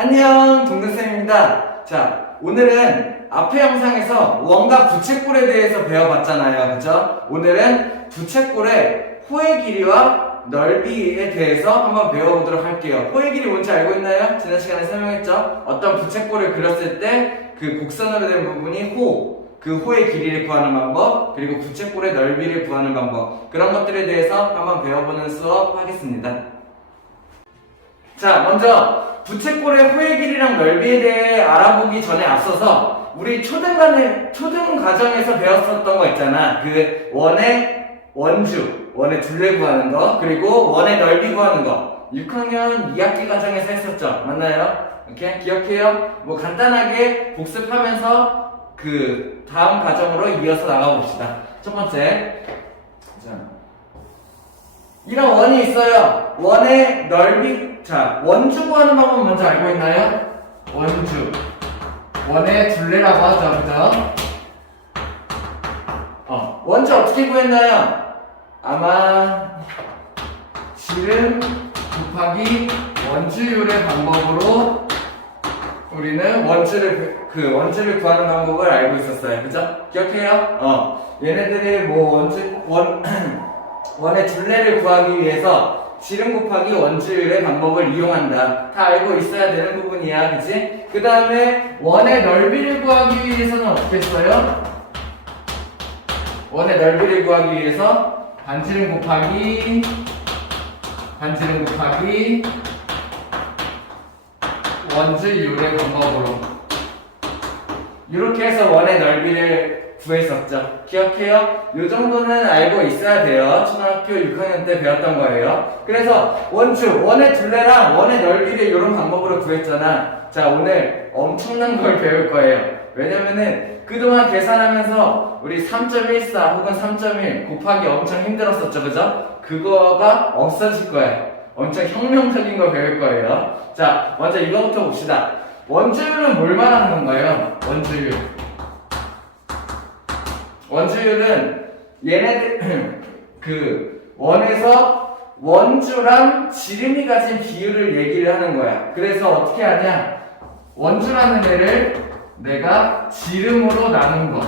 안녕, 동근쌤입니다. 자, 오늘은 앞의 영상에서 원과 부채꼴에 대해서 배워봤잖아요. 그죠? 오늘은 부채꼴의 호의 길이와 넓이에 대해서 한번 배워보도록 할게요. 호의 길이 뭔지 알고 있나요? 지난 시간에 설명했죠? 어떤 부채꼴을 그렸을 때 그 곡선으로 된 부분이 호, 그 호의 길이를 구하는 방법, 그리고 부채꼴의 넓이를 구하는 방법, 그런 것들에 대해서 한번 배워보는 수업 하겠습니다. 자, 먼저 부채꼴의 호의 길이랑 넓이에 대해 알아보기 전에 앞서서 우리 초등 과정에서 배웠었던 거 있잖아. 그 원의 원주, 원의 둘레 구하는 거, 그리고 원의 넓이 구하는 거. 6학년 2학기 과정에서 했었죠. 맞나요? 이렇게 기억해요? 뭐 간단하게 복습하면서 그 다음 과정으로 이어서 나가봅시다. 첫 번째, 자, 이런 원이 있어요. 원의 넓이, 자, 원주 구하는 방법 먼저 알고 있나요? 원주. 원의 둘레라고 하죠, 그죠? 원주 어떻게 구했나요? 아마 지름 곱하기 원주율의 방법으로 우리는 원주를 구하는 방법을 알고 있었어요. 그죠? 기억해요? 얘네들이 뭐 원의 둘레를 구하기 위해서 지름 곱하기 원주율의 방법을 이용한다. 다 알고 있어야 되는 부분이야. 그치? 그 다음에 원의 넓이를 구하기 위해서는 어떻게 했어요? 원의 넓이를 구하기 위해서 반지름 곱하기 원주율의 방법으로 이렇게 해서 원의 넓이를 구했었죠. 기억해요? 이 정도는 알고 있어야 돼요. 초등학교 6학년 때 배웠던 거예요. 그래서 원의 둘레랑 원의 넓이를 이런 방법으로 구했잖아. 자, 오늘 엄청난 걸 배울 거예요. 왜냐면은 그동안 계산하면서 우리 3.14 혹은 3.1 곱하기 엄청 힘들었었죠. 그죠? 그거가 없어질 거예요. 엄청 혁명적인 걸 배울 거예요. 자, 먼저 이거부터 봅시다. 원주율은 뭘 말하는 건가요? 원주율은 얘네들 그 원에서 원주랑 지름이 가진 비율을 얘기를 하는 거야. 그래서 어떻게 하냐? 원주라는 애를 내가 지름으로 나눈 거,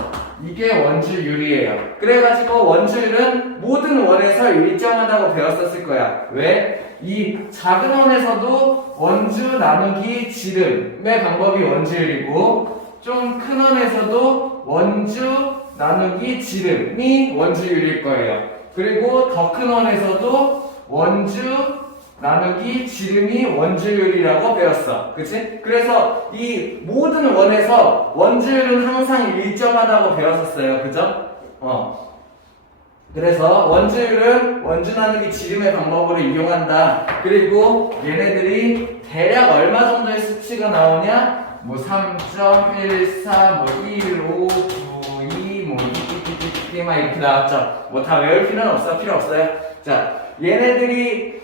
이게 원주율이에요. 그래가지고 원주율은 모든 원에서 일정하다고 배웠었을 거야. 왜? 이 작은 원에서도 원주 나누기 지름의 방법이 원주율이고, 좀 큰 원에서도 원주 나누기 지름이 원주율일 거예요. 그리고 더 큰 원에서도 원주 나누기 지름이 원주율이라고 배웠어. 그치? 그래서 이 모든 원에서 원주율은 항상 일정하다고 배웠었어요. 그죠? 그래서 원주율은 원주 나누기 지름의 방법으로 이용한다. 그리고 얘네들이 대략 얼마 정도의 수치가 나오냐? 뭐 3.14, 뭐 1, 5, 9, 2, 뭐 막 이렇게 나왔죠. 뭐 다 외울 필요는 필요 없어요. 자, 얘네들이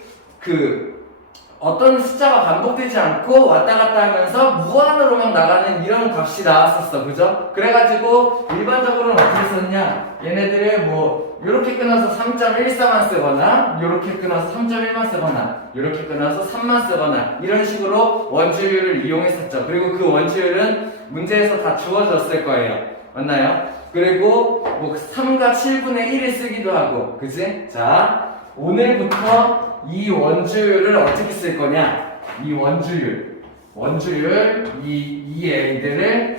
어떤 숫자가 반복되지 않고 왔다 갔다 하면서 무한으로만 나가는 이런 값이 나왔었어. 그죠? 그래가지고 일반적으로는 어떻게 썼냐? 얘네들을 뭐 요렇게 끊어서 3.14만 쓰거나 요렇게 끊어서 3.1만 쓰거나 요렇게 끊어서 3만 쓰거나 이런 식으로 원주율을 이용했었죠. 그리고 그 원주율은 문제에서 다 주어졌을 거예요. 맞나요? 그리고 뭐 3과 7분의 1을 쓰기도 하고. 그치? 자, 오늘부터 이 원주율을 어떻게 쓸 거냐? 이 원주율, 이 애들을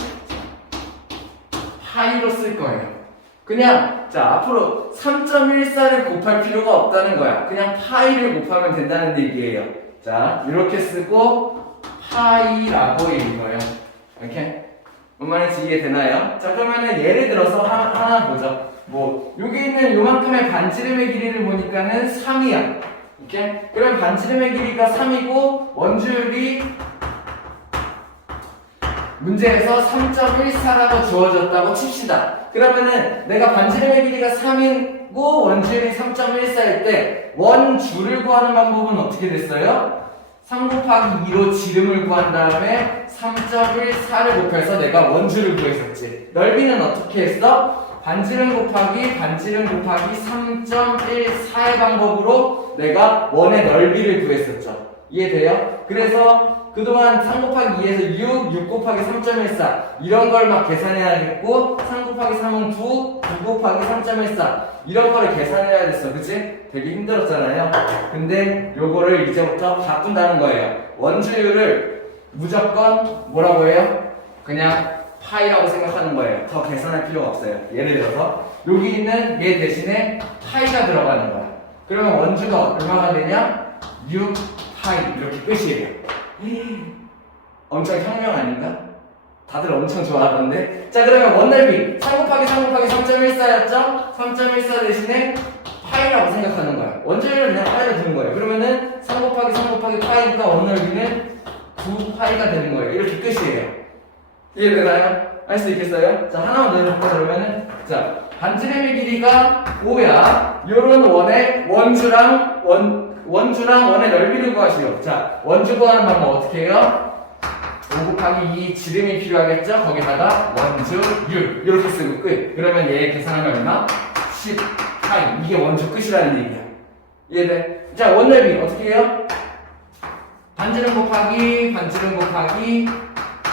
파이로 쓸 거예요. 그냥, 자, 앞으로 3.14를 곱할 필요가 없다는 거야. 그냥 파이를 곱하면 된다는 얘기예요. 자, 이렇게 쓰고 파이라고 읽어요. 이렇게? 뭔 말인지 이해되나요? 자, 그러면은 예를 들어서 하나 보죠. 뭐, 여기 있는 요만큼의 반지름의 길이를 보니까는 3이야. 이렇게? 그럼 반지름의 길이가 3이고, 원주율이 문제에서 3.14라고 주어졌다고 칩시다. 그러면은 내가 반지름의 길이가 3이고, 원주율이 3.14일 때, 원주를 구하는 방법은 어떻게 됐어요? 3 곱하기 2로 지름을 구한 다음에 3.14를 곱해서 내가 원주를 구했었지. 넓이는 어떻게 했어? 반지름 곱하기 3.14의 방법으로 내가 원의 넓이를 구했었죠. 이해돼요? 그래서 그동안 3 곱하기 2에서 6 곱하기 3.14 이런 걸 막 계산해야겠고 3 곱하기 3은 9 곱하기 3.14 이런 거를 계산해야 됐어. 그치? 되게 힘들었잖아요. 근데 요거를 이제부터 바꾼다는 거예요. 원주율을 무조건 뭐라고 해요? 그냥 파이라고 생각하는 거예요. 더 계산할 필요가 없어요. 예를 들어서 여기 있는 얘 대신에 파이가 들어가는 거야. 그러면 원주가 얼마가 되냐? 6파이 이렇게 끝이에요. 엄청 혁명 아닌가? 다들 엄청 좋아하던데? 자, 그러면 원넓이 3 곱하기 3 곱하기 3.14였죠? 3.14 대신에 파이라고 생각하는 거야. 원주율을 그냥 파이로 두는 거예요. 그러면은 3 곱하기 3 곱하기 파이니까 원넓이는 9파이가 되는 거예요. 이렇게 끝이에요. 이해되나요? 할 수 있겠어요? 자, 하나만 더 해볼까? 그러면은 자, 반지름의 길이가 5야. 요런 원의 원주랑 원의 넓이를 구하시오. 자, 원주 구하는 방법 어떻게 해요? 5 곱하기 2 지름이 필요하겠죠? 거기다가 원주율 이렇게 쓰고 끝. 그러면 얘 계산하면 얼마? 10파이. 이게 원주 끝이라는 얘기야. 이해돼? 자, 원넓이 어떻게 해요? 반지름 곱하기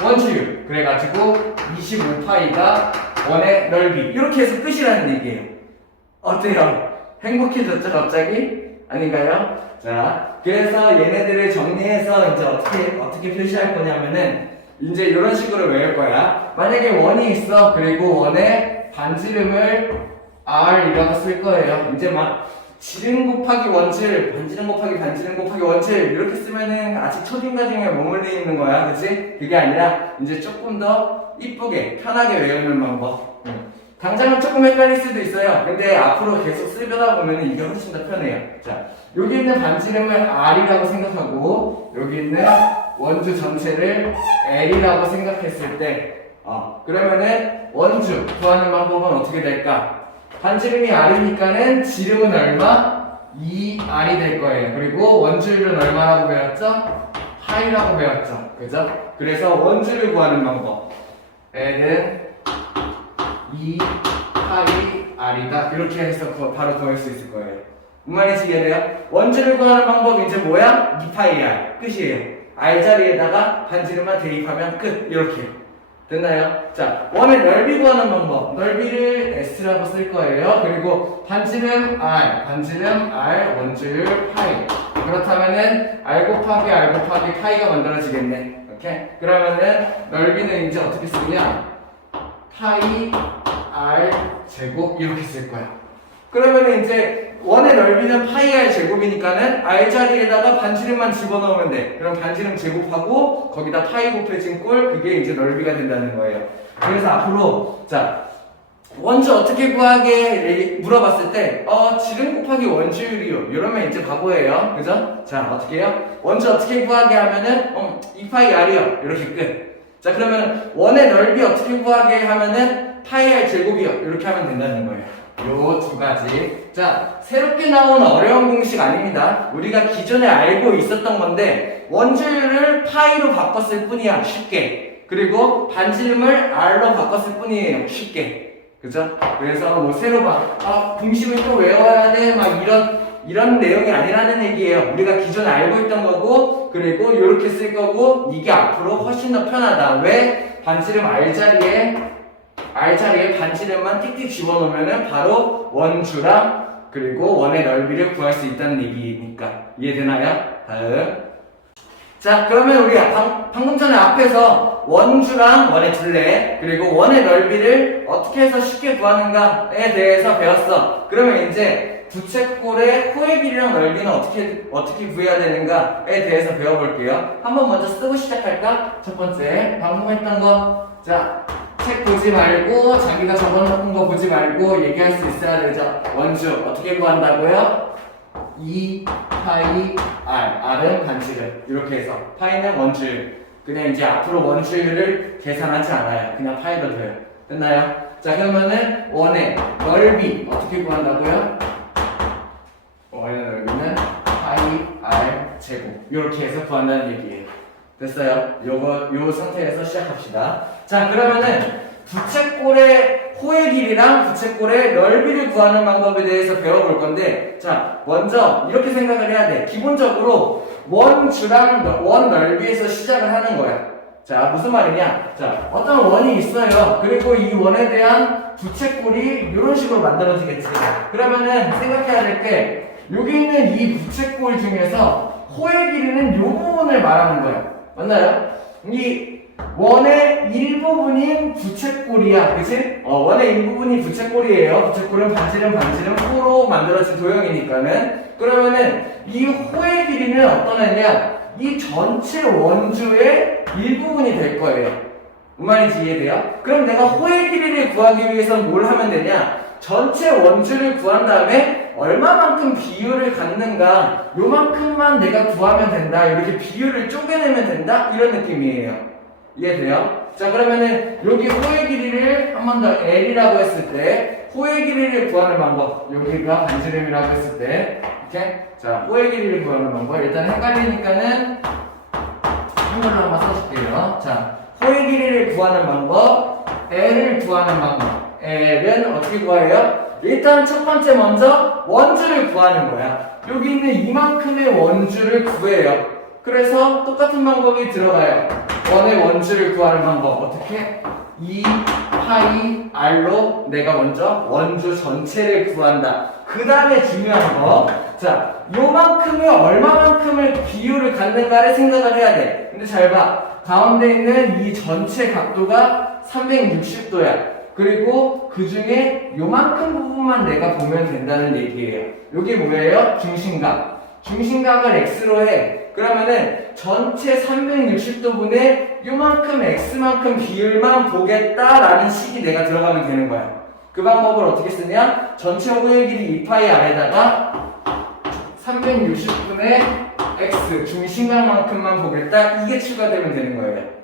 원주율. 그래가지고 25파이가 원의 넓이. 이렇게 해서 끝이라는 얘기예요. 어때요? 행복해졌죠, 갑자기? 아닌가요? 자, 그래서 얘네들을 정리해서 이제 어떻게 표시할 거냐면은, 이제 이런 식으로 외울 거야. 만약에 원이 있어. 그리고 원의 반지름을 R이라고 쓸 거예요. 이제 막, 지름 곱하기 원줄, 반지름 곱하기 반지름 곱하기 원줄, 이렇게 쓰면은 아직 초딩 과정에 머물러 있는 거야. 그치? 그게 아니라, 이제 조금 더 이쁘게, 편하게 외우는 방법. 당장은 조금 헷갈릴 수도 있어요. 근데 앞으로 계속 쓰다 보면 이게 훨씬 더 편해요. 자, 여기 있는 반지름을 R이라고 생각하고 여기 있는 원주 전체를 L이라고 생각했을 때 그러면은 원주 구하는 방법은 어떻게 될까? 반지름이 R이니까는 지름은 얼마? 2R이 될 거예요. 그리고 원주율은 얼마라고 배웠죠? 파이라고 배웠죠. 그죠? 그래서 원주를 구하는 방법. L은 2파이 R이다. 이렇게 해서 바로 구할 수 있을 거예요. 무슨 말인지 이해돼요? 원주를 구하는 방법이 이제 뭐야? 2파이 R. 끝이에요. R 자리에다가 반지름만 대입하면 끝. 이렇게. 됐나요? 자, 원의 넓이 구하는 방법. 넓이를 S라고 쓸 거예요. 그리고 반지름 R, 원주율 파이. 그렇다면은 R 곱하기 파이가 만들어지겠네. 오케이? 그러면은 넓이는 이제 어떻게 쓰냐? 파이 R 제곱 이렇게 쓸 거야. 그러면 이제 원의 넓이는 파이 R 제곱이니까는 R 자리에다가 반지름만 집어넣으면 돼. 그럼 반지름 제곱하고 거기다 파이 곱해진 꼴 그게 이제 넓이가 된다는 거예요. 그래서 앞으로 자 원주 어떻게 구하게 물어봤을 때 지름 곱하기 원주율이요. 이러면 이제 바보예요. 그죠? 자 어떻게 해요? 원주 어떻게 구하게 하면은 2파이 R이요. 이렇게 끝. 자 그러면 원의 넓이 어떻게 구하게 하면은 파이 R 제곱이요. 이렇게 하면 된다는 거예요. 요 두 가지. 자 새롭게 나온 어려운 공식 아닙니다. 우리가 기존에 알고 있었던 건데 원주율을 파이로 바꿨을 뿐이야. 쉽게. 그리고 반지름을 R로 바꿨을 뿐이에요. 쉽게. 그죠? 그래서 뭐 새로 분심을 또 외워야 돼. 막 이런 내용이 아니라는 얘기예요. 우리가 기존에 알고 있던 거고, 그리고 이렇게 쓸 거고, 이게 앞으로 훨씬 더 편하다. 왜? 반지름 R 자리에 반지름만 띡띡 집어넣으면은 바로 원주랑 그리고 원의 넓이를 구할 수 있다는 얘기니까. 이해되나요? 다음. 자, 그러면 우리가 방금 전에 앞에서 원주랑 원의 둘레, 그리고 원의 넓이를 어떻게 해서 쉽게 구하는가에 대해서 배웠어. 그러면 이제 부채꼴의 호의 길이랑 넓이는 어떻게 구해야 되는가에 대해서 배워볼게요. 한번 먼저 쓰고 시작할까? 첫 번째, 방금 했던 거. 자, 책 보지 말고, 자기가 적어놓은 거 보지 말고 얘기할 수 있어야 되죠. 원주, 어떻게 구한다고요? 2파이 R, R은 반지름. 이렇게 해서 파이는 원주율. 그냥 이제 앞으로 원주율을 계산하지 않아요. 그냥 파이로 돼요. 됐나요? 자 그러면은 원의 넓이 어떻게 구한다고요? 원의 넓이는 파이 R 제곱. 이렇게 해서 구한다는 얘기예요. 됐어요? 요 상태에서 시작합시다. 자 그러면은 부채꼴의 호의 길이랑 부채꼴의 넓이를 구하는 방법에 대해서 배워볼 건데, 자 먼저 이렇게 생각을 해야 돼. 기본적으로 원주랑 원 넓이에서 시작을 하는 거야. 자, 무슨 말이냐? 자, 어떤 원이 있어요. 그리고 이 원에 대한 부채꼴이 이런 식으로 만들어지겠지. 그러면은 생각해야 될 게, 여기 있는 이 부채꼴 중에서 호의 길이는 이 부분을 말하는 거야. 맞나요? 이 원의 일부분인 부채꼴이야. 그치? 원의 일부분이 부채꼴이에요. 부채꼴은 반지름 호로 만들어진 도형이니까는. 그러면은 이 호의 길이는 어떤 애냐? 이 전체 원주의 일부분이 될 거예요. 무슨 말인지 이해돼요? 그럼 내가 호의 길이를 구하기 위해서는 뭘 하면 되냐? 전체 원주를 구한 다음에 얼마만큼 비율을 갖는가, 요만큼만 내가 구하면 된다. 이렇게 비율을 쪼개내면 된다. 이런 느낌이에요. 이해돼요? 자, 그러면은 여기 호의 길이를 한 번 더 L이라고 했을 때 호의 길이를 구하는 방법, 여기가 반지름이라고 했을 때, 이렇게. 자, 호의 길이를 구하는 방법. 일단 헷갈리니까는 한글로 한번 써줄게요. 자, 호의 길이를 구하는 방법, L을 구하는 방법. L은 어떻게 구해요? 일단 첫 번째 먼저 원주를 구하는 거야. 여기 있는 이만큼의 원주를 구해요. 그래서 똑같은 방법이 들어가요. 원의 원주를 구하는 방법. 어떻게? 2파이 R로 내가 먼저 원주 전체를 구한다. 그 다음에 중요한 거. 자, 요만큼을 얼마만큼을 비율을 갖는가를 생각을 해야 돼. 근데 잘 봐. 가운데 있는 이 전체 각도가 360도야. 그리고 그 중에 요만큼 부분만 내가 보면 된다는 얘기예요. 여기 뭐예요? 중심각. 중심각을 X로 해. 그러면은 전체 360도분의 요만큼 X만큼 비율만 보겠다라는 식이 내가 들어가면 되는 거야. 그 방법을 어떻게 쓰냐? 전체 호의 길이 2파이 R에다가 360분의 X 중심각만큼만 보겠다. 이게 추가되면 되는 거예요.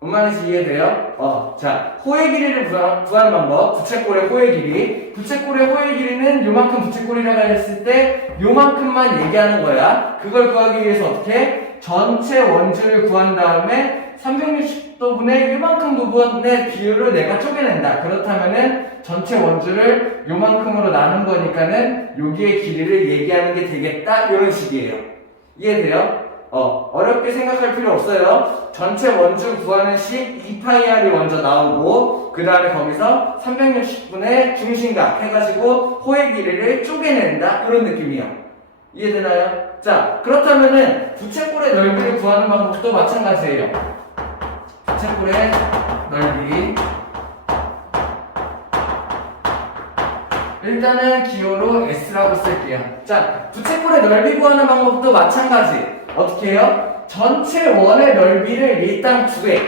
뭔 말인지 이해돼요? 자, 호의 길이를 구하는 방법. 부채꼴의 호의 길이. 부채꼴의 호의 길이는 요만큼 부채꼴이라고 했을 때 요만큼만 얘기하는 거야. 그걸 구하기 위해서 어떻게? 전체 원주를 구한 다음에 360도분의 요만큼 부분의 비율을 내가 쪼개낸다. 그렇다면은 전체 원주를 요만큼으로 나눈 거니까는 여기의 길이를 얘기하는 게 되겠다. 이런 식이에요. 이해돼요? 어렵게 생각할 필요 없어요. 전체 원주 구하는 식 2파이R이 먼저 나오고 그 다음에 거기서 360분의 중심각 해가지고 호의 길이를 쪼개낸다. 이런 느낌이요. 이해되나요? 자, 그렇다면은 부채꼴의 넓이를 구하는 방법도 마찬가지예요. 부채꼴의 넓이. 일단은 기호로 S라고 쓸게요. 자, 부채꼴의 넓이 구하는 방법도 마찬가지. 어떻게 해요? 전체 원의 넓이를 일단 구해.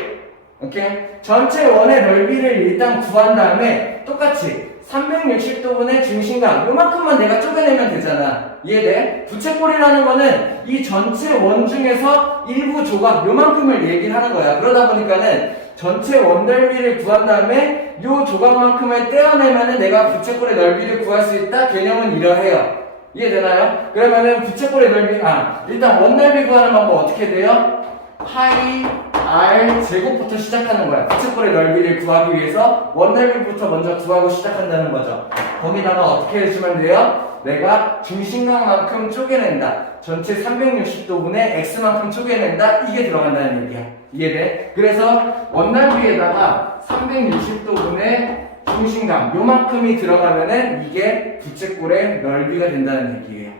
오케이? 전체 원의 넓이를 일단 구한 다음에 똑같이 360도분의 중심각 요만큼만 내가 쪼개내면 되잖아. 이해돼? 부채꼴이라는 거는 이 전체 원 중에서 일부 조각 요만큼을 얘기를 하는 거야. 그러다 보니까는 전체 원 넓이를 구한 다음에 요 조각만큼을 떼어내면은 내가 부채꼴의 넓이를 구할 수 있다. 개념은 이러해요. 이해되나요? 그러면은 부채꼴의 넓이, 일단 원 넓이 구하는 방법 어떻게 돼요? 파이 R 제곱부터 시작하는 거야. 부채꼴의 넓이를 구하기 위해서 원 넓이부터 먼저 구하고 시작한다는 거죠. 거기다가 어떻게 해주면 돼요? 내가 중심각만큼 쪼개낸다. 전체 360도분의 X만큼 쪼개낸다. 이게 들어간다는 얘기야. 이해돼? 그래서 원 넓이에다가 360도분의 중심각 요만큼이 들어가면은 이게 부채꼴의 넓이가 된다는 얘기예요.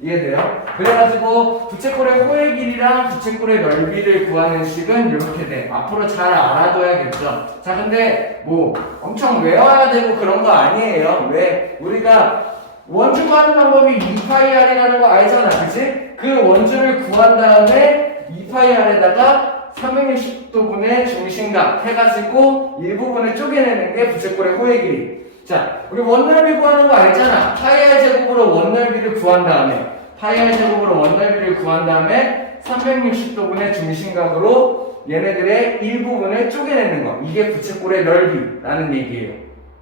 이해돼요? 그래가지고 부채꼴의 호의 길이랑 부채꼴의 넓이를 구하는 식은 이렇게 돼. 앞으로 잘 알아둬야겠죠. 자, 근데 뭐 엄청 외워야 되고 그런 거 아니에요. 왜? 우리가 원주 구하는 방법이 2파이R이라는 거 알잖아. 그치? 그 원주를 구한 다음에 2파이R에다가 360도분의 중심각 해가지고 일부분을 쪼개내는 게 부채꼴의 호의 길이. 자, 우리 원넓이 구하는 거 알잖아. 파이R 제곱으로 원넓이를 구한 다음에 파이R 제곱으로 원넓이를 구한 다음에 360도분의 중심각으로 얘네들의 일부분을 쪼개내는 거. 이게 부채꼴의 넓이라는 얘기예요.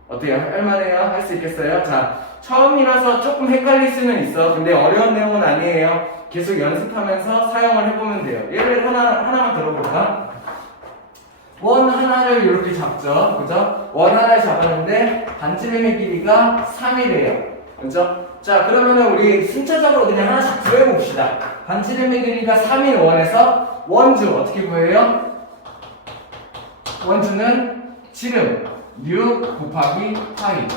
어때요? 할만해요? 할 수 있겠어요? 자, 처음이라서 조금 헷갈릴 수는 있어. 근데 어려운 내용은 아니에요. 계속 연습하면서 사용을 해보면 돼요. 예를 하나만 들어볼까? 원 하나를 이렇게 잡죠. 그죠? 원 하나를 잡았는데 반지름의 길이가 3이래요. 그렇죠? 자, 그러면은 우리 순차적으로 그냥 하나씩 구해봅시다. 반지름이니까 3인 원에서 원주 어떻게 구해요? 원주는 지름 6 곱하기 파이.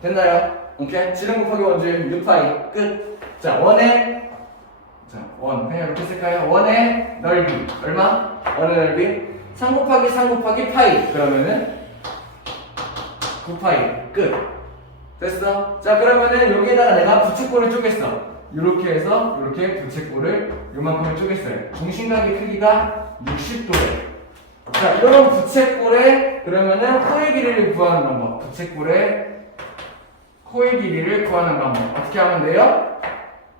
됐나요? 오케이? 지름 곱하기 원주 6파이. 끝. 자, 원의 그냥 이렇게 쓸까요? 원의 넓이 얼마? 원의 넓이 3 곱하기 3 곱하기 파이. 그러면은 9파이. 끝. 됐어? 자, 그러면은 여기에다가 내가 부채꼴을 쪼갰어. 이렇게 해서 이렇게 부채꼴을 요만큼을 쪼갰어요. 중심각의 크기가 60도래. 자, 이런 부채꼴의 그러면은 코의 길이를 구하는 방법. 부채꼴의 코의 길이를 구하는 방법. 어떻게 하면 돼요?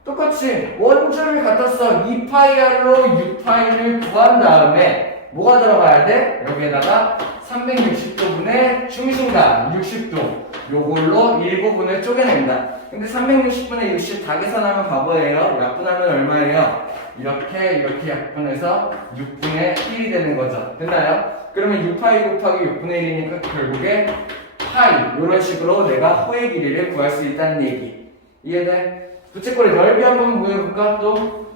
똑같이 원주를 갖다 써 2파이r로 6파이를 구한 다음에 뭐가 들어가야 돼? 여기에다가 360도분의 중심각 60도 요걸로 일부분을 쪼개낸다. 근데 360분의 60 다 계산하면 바보예요. 약분하면 얼마예요? 이렇게 약분해서 6분의 1이 되는 거죠. 됐나요? 그러면 6파이 곱하기 6분의 1이니까 결국에 파이 이런 식으로 내가 호의 길이를 구할 수 있다는 얘기. 이해돼? 부채꼴의 넓이 한번 구해볼까? 또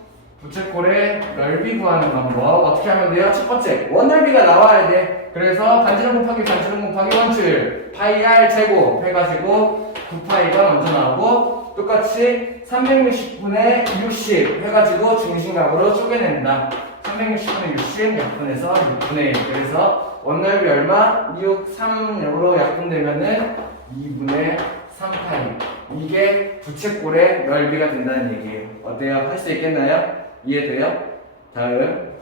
부채꼴의 넓이 구하는 방법 어떻게 하면 돼요? 첫 번째 원넓이가 나와야 돼. 그래서 반지름 곱하기 원줄 파이 r 제곱 해가지고 9파이가 먼저 나오고 똑같이 360분의 60 해가지고 중심각으로 쪼개낸다. 360분의 60 약분해서 6분의 1. 그래서 원넓이 얼마? 6, 3, 0으로 약분되면은 2분의 3파이. 이게 부채꼴의 넓이가 된다는 얘기예요. 어때요? 할 수 있겠나요? 이해돼요? 다음.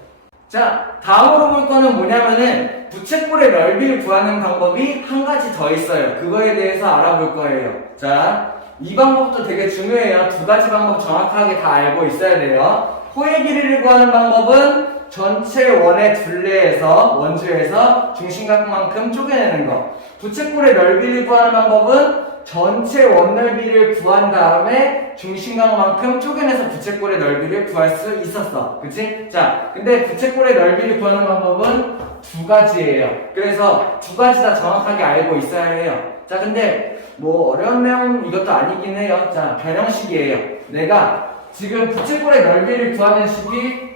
자, 다음으로 볼 거는 뭐냐면은 부채꼴의 넓이를 구하는 방법이 한 가지 더 있어요. 그거에 대해서 알아볼 거예요. 자, 이 방법도 되게 중요해요. 두 가지 방법 정확하게 다 알고 있어야 돼요. 호의 길이를 구하는 방법은 전체 원의 둘레에서 원주에서 중심각만큼 쪼개내는 거. 부채꼴의 넓이를 구하는 방법은 전체 원 넓이를 구한 다음에 중심각만큼 쪼개내서 부채꼴의 넓이를 구할 수 있었어. 그치? 자, 근데 부채꼴의 넓이를 구하는 방법은 두 가지예요. 그래서 두 가지 다 정확하게 알고 있어야 해요. 자, 근데 뭐 어려운 내용 이것도 아니긴 해요. 자, 변형식이에요. 내가 지금 부채꼴의 넓이를 구하는 식이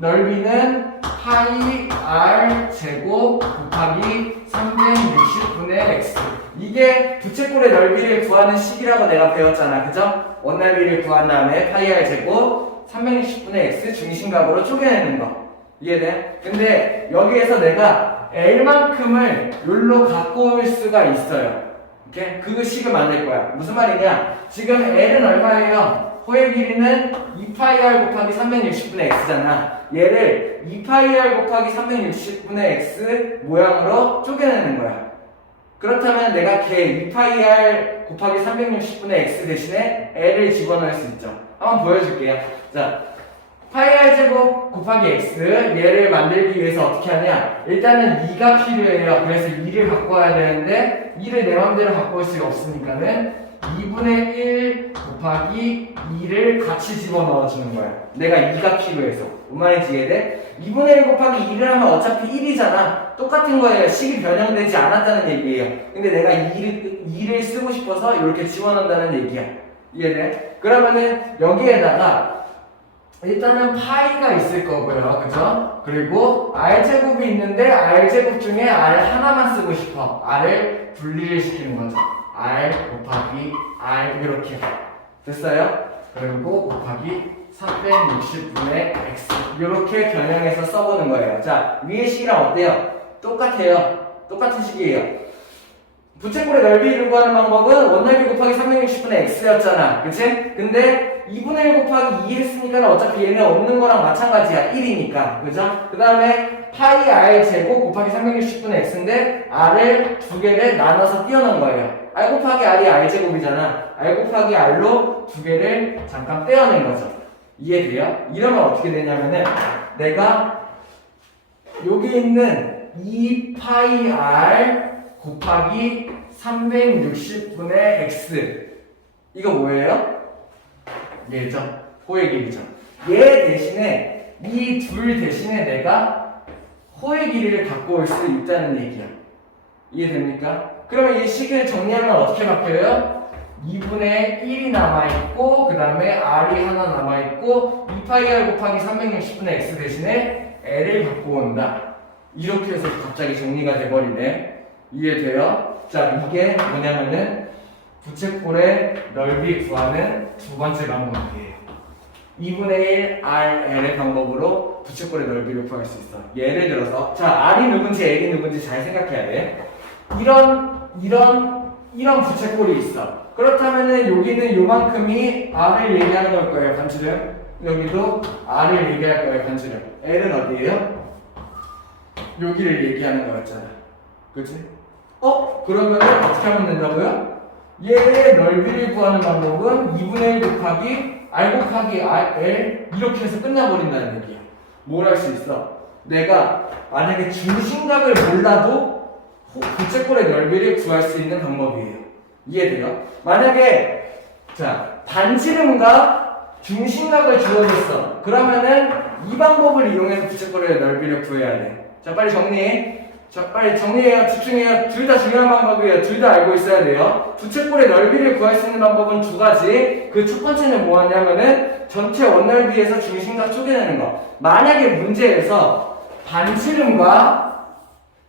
넓이는 파이 r 제곱 곱하기 360분의 x. 이게 부채꼴의 넓이를 구하는 식이라고 내가 배웠잖아. 그죠? 원넓이를 구한 다음에 파이 r 제곱 360분의 x 중심각으로 쪼개내는 거. 이해돼? 근데 여기에서 내가 L만큼을 여기로 갖고 올 수가 있어요. 오케이? 그 식을 만들 거야. 무슨 말이냐? 지금 L은 얼마예요? 호의 길이는 2파이r 곱하기 360분의 x잖아. 얘를 2파이r 곱하기 360분의 x 모양으로 쪼개내는 거야. 그렇다면 내가 걔 2파이r 곱하기 360분의 x 대신에 L을 집어넣을 수 있죠. 한번 보여줄게요. 자, 파이r 제곱 곱하기 x 얘를 만들기 위해서 어떻게 하냐? 일단은 2가 필요해요. 그래서 2를 갖고 와야 되는데 2를 내 맘대로 갖고 올 수가 없으니까는 2분의 1 곱하기 2를 같이 집어넣어 주는 거야. 내가 2가 필요해서. 뭔 말인지 이해돼? 2분의 1 곱하기 2를 하면 어차피 1이잖아. 똑같은 거예요. 식이 변형되지 않았다는 얘기예요. 근데 내가 2를 쓰고 싶어서 이렇게 집어넣는다는 얘기야. 이해돼? 그러면은 여기에다가 일단은 파이가 있을 거고요. 그죠? 그리고 r제곱이 있는데 r제곱 중에 r 하나만 쓰고 싶어. r을 분리를 시키는 거죠. r 곱하기 r 이렇게. 됐어요? 그리고 곱하기 360분의 x 이렇게 변형해서 써보는 거예요. 자, 위의 식이랑 어때요? 똑같아요. 똑같은 식이에요. 부채꼴의 넓이를 구하는 방법은 원넓이 곱하기 360분의 x였잖아. 그치? 근데 2분의 1 곱하기 2 했으니까 어차피 얘네 없는 거랑 마찬가지야. 1이니까. 그죠? 그 다음에 파이 r 제곱 곱하기 360분의 x인데 r을 두 개를 나눠서 띄워놓은 거예요. r 곱하기 r이 r 제곱이잖아. r 곱하기 r로 두 개를 잠깐 떼어낸 거죠. 이해돼요? 이러면 어떻게 되냐면은 내가 여기 있는 2파이 r 곱하기 360분의 x 이거 뭐예요? 얘죠. 호의 길이죠. 얘 대신에 이 둘 대신에 내가 호의 길이를 갖고 올 수 있다는 얘기야. 이해됩니까? 그러면 이 식을 정리하면 어떻게 바뀌어요? 2분의 1이 남아있고 그 다음에 r이 하나 남아있고 2파이 r 곱하기 360분의 x 대신에 l을 갖고 온다. 이렇게 해서 갑자기 정리가 돼버리네. 이해돼요? 자, 이게 뭐냐면은 부채꼴의 넓이 구하는 두 번째 방법이에요. 2분의 1 RL의 방법으로 부채꼴의 넓이를 구할 수 있어. 예를 들어서 자, R이 누군지 L이 누군지 잘 생각해야 돼. 이런 부채꼴이 있어. 그렇다면은 여기는 요만큼이 R을 얘기하는 걸 거예요, 반지름. 여기도 R을 얘기할 거예요, 반지름. L은 어디예요? 여기를 얘기하는 거였잖아. 그치? 그러면은 어떻게 하면 된다고요? 얘의 넓이를 구하는 방법은 2분의 1 곱하기 R 곱하기 L 이렇게 해서 끝나버린다는 얘기야. 뭘 할 수 있어? 내가 만약에 중심각을 몰라도 부채꼴의 넓이를 구할 수 있는 방법이에요. 이해돼요? 만약에 자 반지름과 중심각을 주어졌어. 그러면은 이 방법을 이용해서 부채꼴의 넓이를 구해야 돼. 자 빨리 정리해. 자 빨리 정리해요. 집중해요. 둘 다 중요한 방법이에요. 둘 다 알고 있어야 돼요. 부채꼴의 넓이를 구할 수 있는 방법은 두 가지. 그 첫 번째는 뭐냐면은 전체 원넓이에서 중심각 쪼개내는 거. 만약에 문제에서 반지름과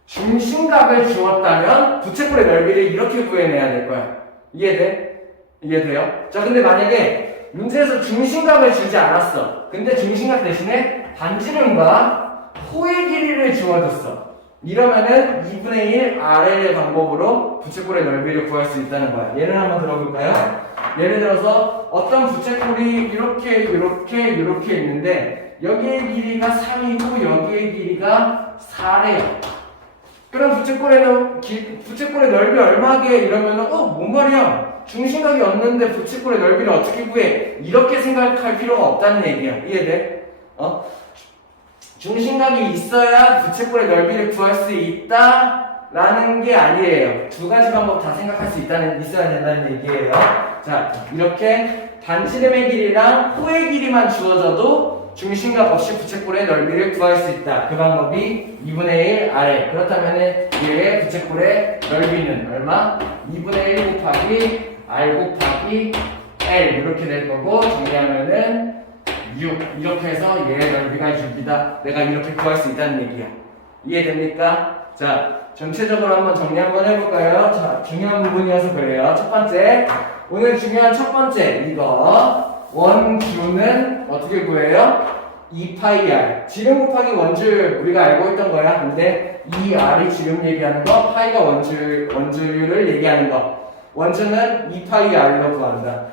중심각을 주었다면 부채꼴의 넓이를 이렇게 구해내야 될 거야. 이해돼? 이해돼요? 자 근데 만약에 문제에서 중심각을 주지 않았어. 근데 중심각 대신에 반지름과 호의 길이를 주어줬어. 이러면은 2분의 1 RL의 방법으로 부채꼴의 넓이를 구할 수 있다는 거야. 예를 한번 들어볼까요? 예를 들어서 어떤 부채꼴이 이렇게 있는데 여기의 길이가 3이고 여기의 길이가 4래요. 그럼 부채꼴의 넓이 얼마게? 이러면은 뭔 말이야? 중심각이 없는데 부채꼴의 넓이를 어떻게 구해? 이렇게 생각할 필요가 없다는 얘기야. 이해돼? 중심각이 있어야 부채꼴의 넓이를 구할 수 있다라는 게 아니에요. 두 가지 방법 다 생각할 수 있어야 된다는 얘기예요. 자, 이렇게 반지름의 길이랑 호의 길이만 주어져도 중심각 없이 부채꼴의 넓이를 구할 수 있다. 그 방법이 2분의 1 RL. 그렇다면 얘의 부채꼴의 넓이는 얼마? 2분의 1 곱하기 R 곱하기 L 이렇게 될 거고 정리하면은 6 이렇게 해서 얘의 넓이가 6이다. 내가 이렇게 구할 수 있다는 얘기야. 이해됩니까? 자, 전체적으로 한번 정리 한번 해볼까요? 자, 중요한 부분이어서 그래요. 첫 번째, 오늘 중요한 첫 번째 이거 원주는 어떻게 구해요? 2파이 지름 곱하기 원줄 우리가 알고 있던 거야. 근데 이 R이 지름 얘기하는 거, 파이가 원줄을 얘기하는 거. 원주는 2파이 R로 구한다.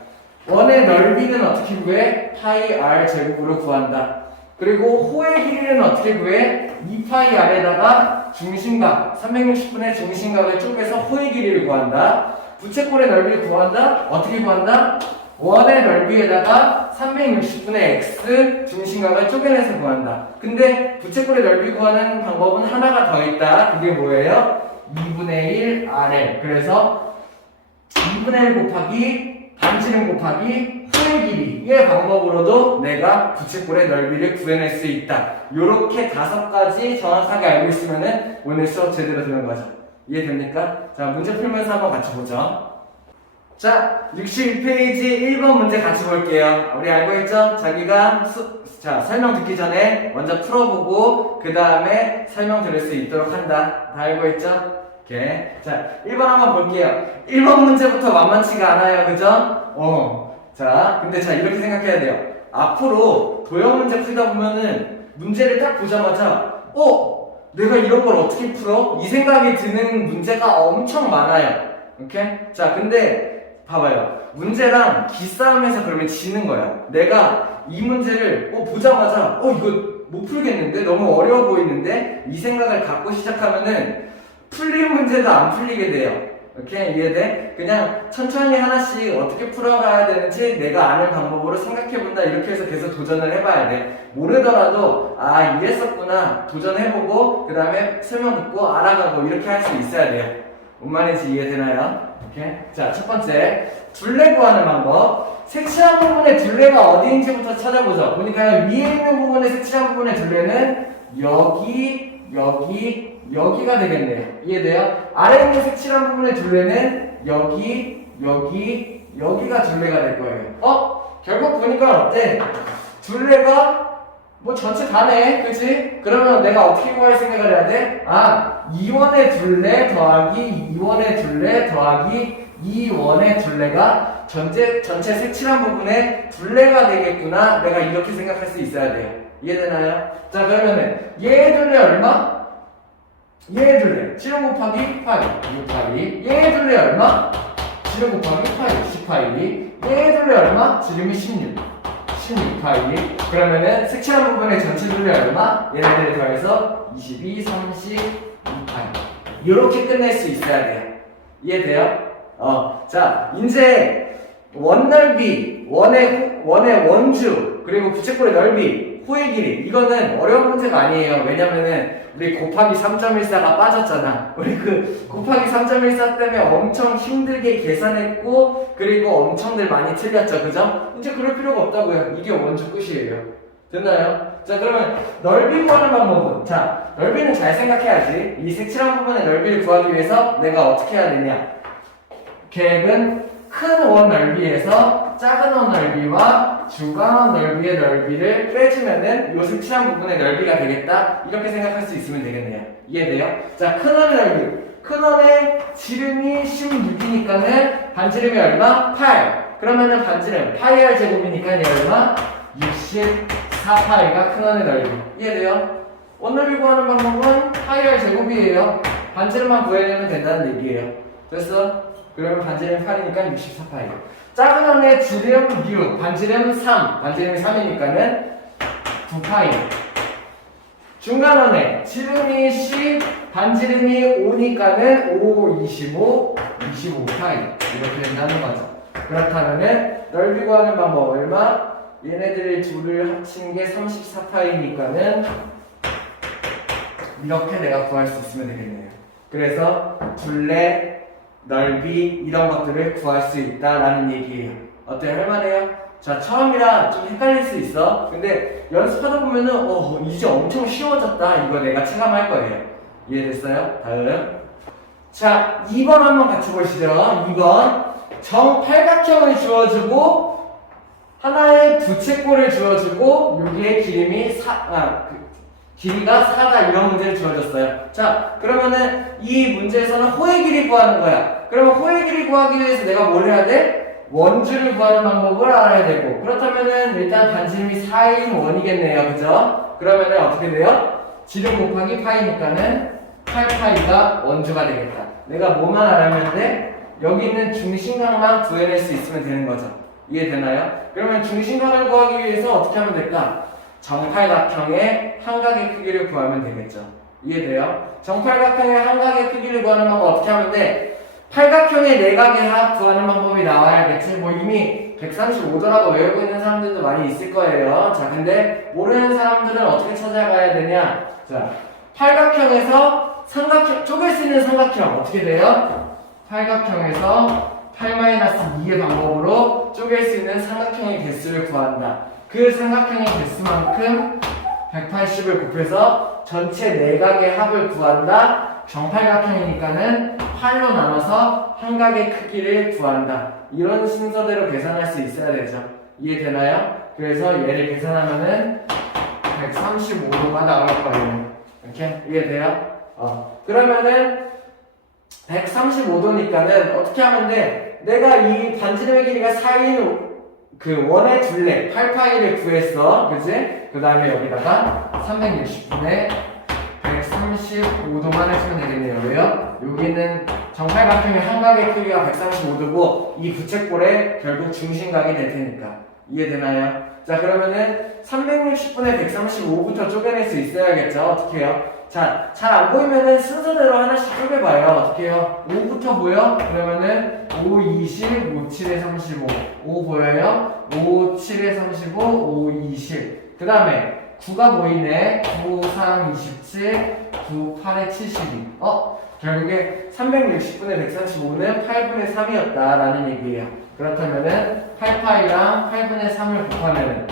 원의 넓이는 어떻게 구해? 파이 R 제곱으로 구한다. 그리고 호의 길이는 어떻게 구해? 2파이 R에다가 중심각, 360분의 중심각을 쪼개서 호의 길이를 구한다. 부채꼴의 넓이를 구한다? 어떻게 구한다? 원의 넓이에다가 360분의 x 중심각을 쪼개내서 구한다. 근데 부채꼴의 넓이 구하는 방법은 하나가 더 있다. 그게 뭐예요? 2분의 1 RL. 그래서 2분의 1 곱하기 반지름 곱하기 호의 길이의 방법으로도 내가 부채꼴의 넓이를 구해낼 수 있다. 요렇게 5가지 정확하게 알고 있으면은 오늘 수업 제대로 들은 거죠. 이해됩니까? 자, 문제 풀면서 한번 같이 보죠. 자, 61페이지 1번 문제 같이 볼게요. 우리 알고 있죠? 자기가 설명 듣기 전에 먼저 풀어보고 그 다음에 설명 들을 수 있도록 한다. 다 알고 있죠? 오케이. 자, 1번 한번 볼게요. 1번 문제부터 만만치가 않아요. 그죠? 자, 근데 자, 이렇게 생각해야 돼요. 앞으로 도형 문제 풀다 보면은 문제를 딱 보자마자 내가 이런 걸 어떻게 풀어? 이 생각이 드는 문제가 엄청 많아요. 오케이? 자, 근데 봐봐요. 문제랑 기싸움에서 그러면 지는 거야. 내가 이 문제를 보자마자 이거 못 풀겠는데? 너무 어려워 보이는데? 이 생각을 갖고 시작하면은 풀린 문제도 안 풀리게 돼요. 오케이? 이해돼? 그냥 천천히 하나씩 어떻게 풀어가야 되는지 내가 아는 방법으로 생각해본다. 이렇게 해서 계속 도전을 해봐야 돼. 모르더라도 이랬었구나. 도전해보고 그 다음에 설명 듣고 알아가고 이렇게 할 수 있어야 돼요. 뭔 말인지 이해되나요? 오케이? 자, 첫 번째 둘레 구하는 방법. 색칠한 부분의 둘레가 어디인지부터 찾아보죠. 보니까 위에 있는 부분의 색칠한 부분의 둘레는 여기 여기가 되겠네요. 이해돼요? 아래에 있는 색칠한 부분의 둘레는 여기가 둘레가 될 거예요. 결국 보니까 어때? 둘레가 뭐 전체 다네, 그치? 그러면 내가 어떻게 구할 생각을 해야 돼? 2원의 둘레 더하기 2원의 둘레 더하기 2원의 둘레가 전체 색칠한 부분의 둘레가 되겠구나. 내가 이렇게 생각할 수 있어야 돼요. 이해되나요? 자, 그러면은 얘의 둘레 얼마? 얘의 둘레 7 곱하기 파이 곱하기 얘의 둘레 얼마? 7 곱하기 파이 10파이 얘의 둘레 얼마? 지름이 16파이. 그러면은 색칠한 부분의 전체 둘레 얼마? 얘네들 더해서 22, 32파이. 이렇게 끝낼 수 있어야 돼요. 이해돼요? 자, 이제 원 넓이, 원의 원주, 그리고 부채꼴의 넓이, 호의 길이. 이거는 어려운 문제가 아니에요. 왜냐면은 우리 곱하기 3.14가 빠졌잖아. 우리 그 곱하기 3.14 때문에 엄청 힘들게 계산했고, 그리고 엄청들 많이 틀렸죠. 그죠? 이제 그럴 필요가 없다고요. 이게 원주 끝이에요. 됐나요? 자, 그러면 넓이 구하는 방법은? 자, 넓이는 잘 생각해야지. 이 색칠한 부분의 넓이를 구하기 위해서 내가 어떻게 해야 되냐? 계획은 큰 원 넓이에서 작은 원 넓이와 중간 원 넓이의 넓이를 빼주면은 요 색칠한 부분의 넓이가 되겠다. 이렇게 생각할 수 있으면 되겠네요. 이해돼요? 자, 큰 원의 넓이. 큰 원의 지름이 16이니까는 반지름이 얼마? 8. 그러면은 반지름 파이 r 제곱이니까 얘 얼마? 64파이가 큰 원의 넓이. 이해돼요? 원 넓이 구하는 방법은 파이 r 제곱이에요. 반지름만 구해내면 된다는 얘기예요. 됐어? 그러면 반지름 8이니까 64파이. 작은 원의 지름 6, 반지름 3, 반지름이 3이니까는 9파이. 중간 원의 지름이 10, 반지름이 5니까는 5, 25, 25파이. 이렇게 된다는 거죠. 그렇다면은 넓이 구하는 방법 얼마? 얘네들 둘을 합친 게 34파이니까는 이렇게 내가 구할 수 있으면 되겠네요. 그래서 둘레, 넓이 이런 것들을 구할 수 있다라는 얘기예요. 어때요? 할만해요? 자, 처음이라 좀 헷갈릴 수 있어. 근데 연습하다 보면은 이제 엄청 쉬워졌다. 이거 내가 체감할 거예요. 이해됐어요? 다음. 자, 2번 한번 같이 보시죠. 2번 정팔각형을 주어주고 하나의 부채꼴을 주어주고 여기에 길이가 4다 이런 문제를 주어졌어요. 자, 그러면은 이 문제에서는 호의 길이 구하는 거야. 그러면 호의 길이 구하기 위해서 내가 뭘 해야 돼? 원주를 구하는 방법을 알아야 되고, 그렇다면은 일단 반지름이 4인 원이겠네요. 그죠? 그러면은 어떻게 돼요? 지름 곱하기 파이니까는 8파이가 원주가 되겠다. 내가 뭐만 알면 돼? 여기 있는 중심각만 구해낼 수 있으면 되는 거죠. 이해되나요? 그러면 중심각을 구하기 위해서 어떻게 하면 될까? 정팔각형의 한각의 크기를 구하면 되겠죠. 이해돼요? 정팔각형의 한각의 크기를 구하는 방법 어떻게 하면 돼? 팔각형의 내각의 합 구하는 방법이 나와야겠지. 뭐 이미 135도라고 외우고 있는 사람들도 많이 있을 거예요. 자, 근데 모르는 사람들은 어떻게 찾아가야 되냐? 자, 팔각형에서 삼각형, 쪼갤 수 있는 삼각형 어떻게 돼요? 팔각형에서 8-2의 방법으로 쪼갤 수 있는 삼각형의 개수를 구한다. 그 삼각형의 개수만큼 180을 곱해서 전체 내각의 합을 구한다. 정팔각형이니까는 8로 나눠서 한각의 크기를 구한다. 이런 순서대로 계산할 수 있어야 되죠. 이해되나요? 그래서 얘를 계산하면은 135도가 나올 거예요. 이렇게? 이해돼요? 그러면은 135도니까는 어떻게 하면 돼? 내가 이 반지름의 길이가 4인 그 원의 둘레 8파이를 구했어. 그치? 그 다음에 여기다가 360분의 135도만 해주면 되겠네요. 왜요? 여기는 정팔각형의 한각의 크기가 135도고 이 부채꼴의 결국 중심각이 될 테니까. 이해되나요? 자, 그러면은 360분의 135부터 쪼개낼 수 있어야겠죠? 어떻게 해요? 자, 잘 안 보이면은 순서대로 하나씩 쪼개봐요. 어떻게 해요? 5부터 보여? 그러면은 5, 20, 5, 7에 35. 5 보여요? 5, 7에 35, 5, 20. 그 다음에 9가 보이네. 9, 3, 27, 9, 8에 72. 결국에 360분의 135는 8분의 3이었다라는 얘기예요. 그렇다면은 8파이랑 8분의 3을 곱하면은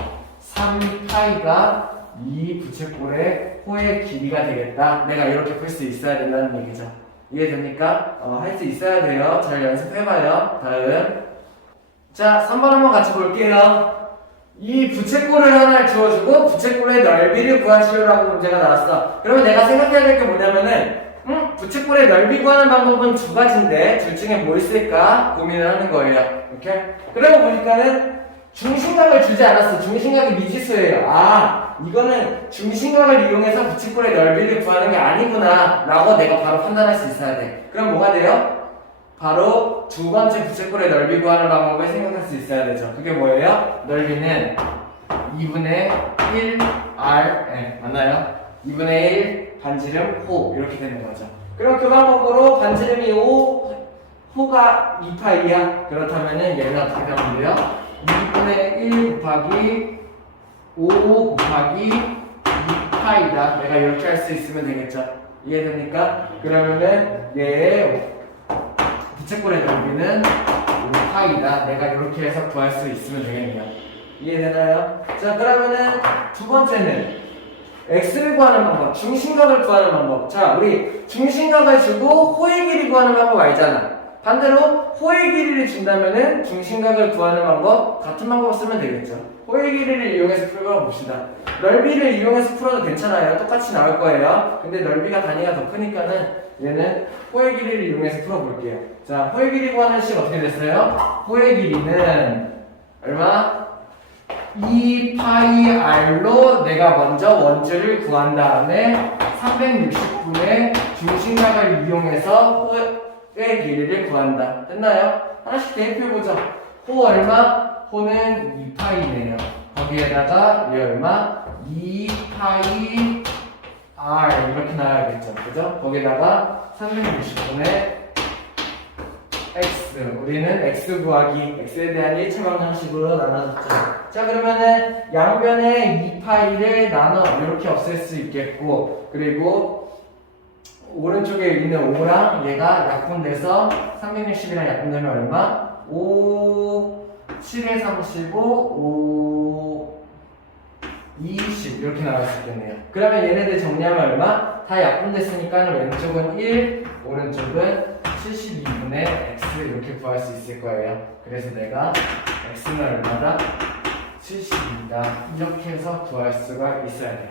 3파이가 이 부채꼴의 호의 길이가 되겠다. 내가 이렇게 풀 수 있어야 된다는 얘기죠. 이해됩니까? 할 수 있어야 돼요. 잘 연습해봐요. 다음. 자, 3번 한번 같이 볼게요. 이 부채꼴을 하나 주어주고 부채꼴의 넓이를 구하시오라고 문제가 나왔어. 그러면 내가 생각해야 될 게 뭐냐면은 부채꼴의 넓이 구하는 방법은 두 가지인데 둘 중에 뭐 있을까 고민을 하는 거예요. 이렇게. 그러고 보니까는 중심각을 주지 않았어. 중심각이 미지수예요. 아, 이거는 중심각을 이용해서 부채꼴의 넓이를 구하는 게 아니구나 라고 내가 바로 판단할 수 있어야 돼. 그럼 뭐가 돼요? 바로 두 번째 부채꼴의 넓이 구하는 방법을 생각할 수 있어야 되죠. 그게 뭐예요? 넓이는 2분의 1R 맞나요? 2분의 1 반지름 호 이렇게 되는 거죠. 그럼 그 방법으로 반지름이 5, 호가 2파이야. 그렇다면은 얘는 어떻게 되면 돼요? 2분의 1 곱하기 5 곱하기 2파이다. 내가 이렇게 할 수 있으면 되겠죠. 이해됩니까? 그러면은 얘의 부채꼴의 넓이는 5파이다. 내가 이렇게 해서 구할 수 있으면 되겠네요. 이해되나요? 자, 그러면은 두 번째는 x를 구하는 방법, 중심각을 구하는 방법. 자, 우리 중심각을 주고 호의 길이 구하는 방법 알잖아. 반대로 호의 길이를 준다면은 중심각을 구하는 방법 같은 방법 쓰면 되겠죠. 호의 길이를 이용해서 풀어봅시다. 넓이를 이용해서 풀어도 괜찮아요. 똑같이 나올 거예요. 근데 넓이가 단위가 더 크니까는 얘는 호의 길이를 이용해서 풀어볼게요. 자, 호의 길이 구하는 식 어떻게 됐어요? 호의 길이는 얼마? 2파이 r로 내가 먼저 원주를 구한 다음에 360분의 중심각을 이용해서 호의 길이를 구한다. 됐나요? 하나씩 대입해보자. 호 얼마? 호는 2파이네요. 거기에다가 얘 얼마? 2파이 r 이렇게 나와야겠죠. 그죠? 거기다가 360분의 x, 우리는 x 구하기, x에 대한 1차 방정식으로 나눠줬죠. 자, 그러면은 양변에 2파이를 나눠 이렇게 없앨 수 있겠고, 그리고 오른쪽에 있는 5랑 얘가 약분돼서 360이랑 약분되면 얼마? 5, 7에 35, 5, 20 이렇게 나올 수 있겠네요. 그러면 얘네들 정리하면 얼마? 다 약분됐으니까 왼쪽은 1, 오른쪽은 72분의 x 이렇게 구할 수 있을 거예요. 그래서 내가 x는 얼마다? 72다. 이렇게 해서 구할 수가 있어야 돼요.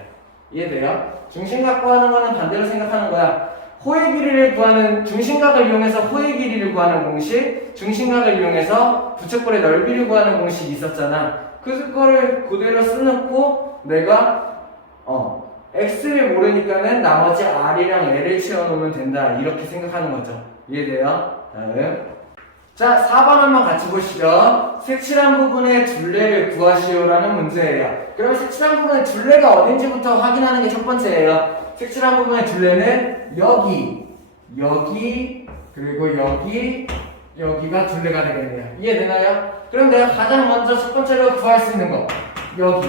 이해돼요? 중심각 구하는 거는 반대로 생각하는 거야. 호의 길이를 구하는, 중심각을 이용해서 호의 길이를 구하는 공식, 중심각을 이용해서 부채꼴의 넓이를 구하는 공식이 있었잖아. 그거를 그대로 써놓고 내가 x를 모르니까는 나머지 r이랑 l을 채워놓으면 된다. 이렇게 생각하는 거죠. 이해돼요? 다음. 자, 4번 한번 같이 보시죠. 색칠한 부분의 둘레를 구하시오라는 문제예요. 그러면 색칠한 부분의 둘레가 어딘지부터 확인하는 게 첫 번째예요. 색칠한 부분의 둘레는 여기, 그리고 여기가 둘레가 되겠네요. 이해되나요? 그럼 내가 가장 먼저 첫 번째로 구할 수 있는 거 여기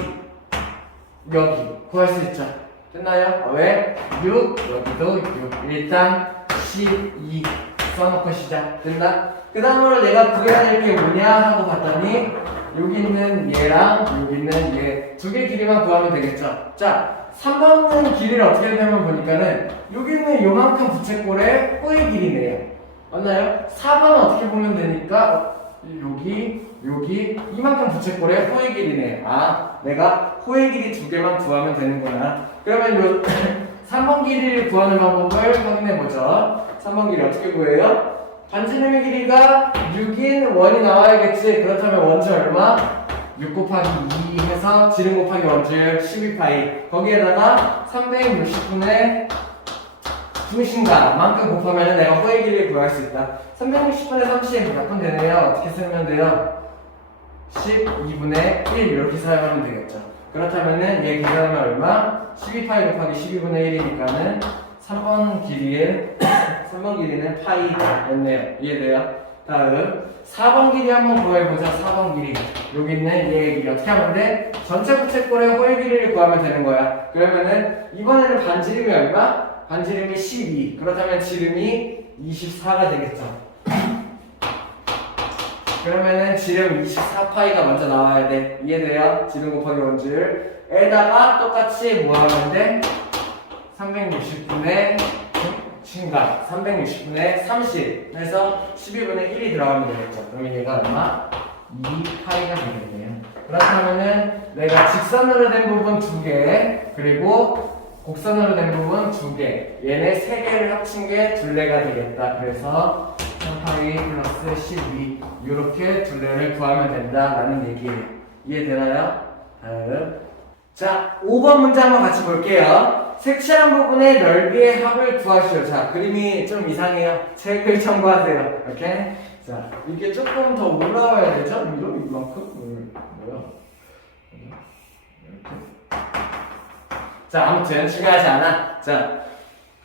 구할 수 있죠. 됐나요? 왜? 6, 여기도 6. 일단 12 써놓고 시작. 됐나? 그 다음으로 내가 구해야 될 게 뭐냐 하고 봤더니 여기 있는 얘랑 여기 있는 얘 두 개 길이만 구하면 되겠죠. 자, 3번 길이를 어떻게 되면 보니까는 여기 있는 요만큼 부채꼴의 호의 길이네요. 맞나요? 4번은 어떻게 보면 되니까 여기 이만큼 부채꼴의 호의 길이네. 아, 내가 호의 길이 두 개만 구하면 되는구나. 그러면 요 3번 길이를 구하는 방법을 확인해보죠. 3번 길이 어떻게 구해요? 반지름의 길이가 6인 원이 나와야겠지. 그렇다면 원주 얼마? 6 곱하기 2 해서 지름 곱하기 원주율 12파이. 거기에다가 360분의 중심각만큼 곱하면 내가 호의 길이를 구할 수 있다. 360분의 30 약분되네요. 어떻게 쓰면 돼요? 12분의 1 이렇게 사용하면 되겠죠. 그렇다면은 얘 계산하면 얼마? 12파이 곱하기 12분의 1이니까는 3번 길이는 파이였네요. 이해돼요? 다음 4번 길이 한번 구해보자. 4번 길이 여기 있는 얘 길이 어떻게 하면 돼? 전체 부채꼴의 호의 길이를 구하면 되는 거야. 그러면은 이번에는 반지름이 얼마? 반지름이 12. 그렇다면 지름이 24가 되겠죠. 그러면은 지름 24파이가 먼저 나와야 돼. 이해돼요? 지름 곱하기 원주율 에다가 똑같이 뭐 하면 돼? 360분의 증가 360분의 30 해서 12분의 1이 들어가면 되겠죠. 그러면 얘가 얼마? 2파이가 되겠네요. 그렇다면은 내가 직선으로 된 부분 2개 그리고 곡선으로 된 부분 2개 얘네 3개를 합친 게 둘레가 되겠다. 그래서 3파이 플러스 12 이렇게 둘레를 구하면 된다라는 얘기예요. 이해되나요? 다음 자 5번 문제 한번 같이 볼게요. 색칠한 부분의 넓이의 합을 구하시오. 자 그림이 좀 이상해요. 책을 참고하세요. 오케이? 자 이게 조금 더 올라와야 되죠? 이만큼? 뭐야? 이렇게. 자 아무튼 중요하지 않아. 자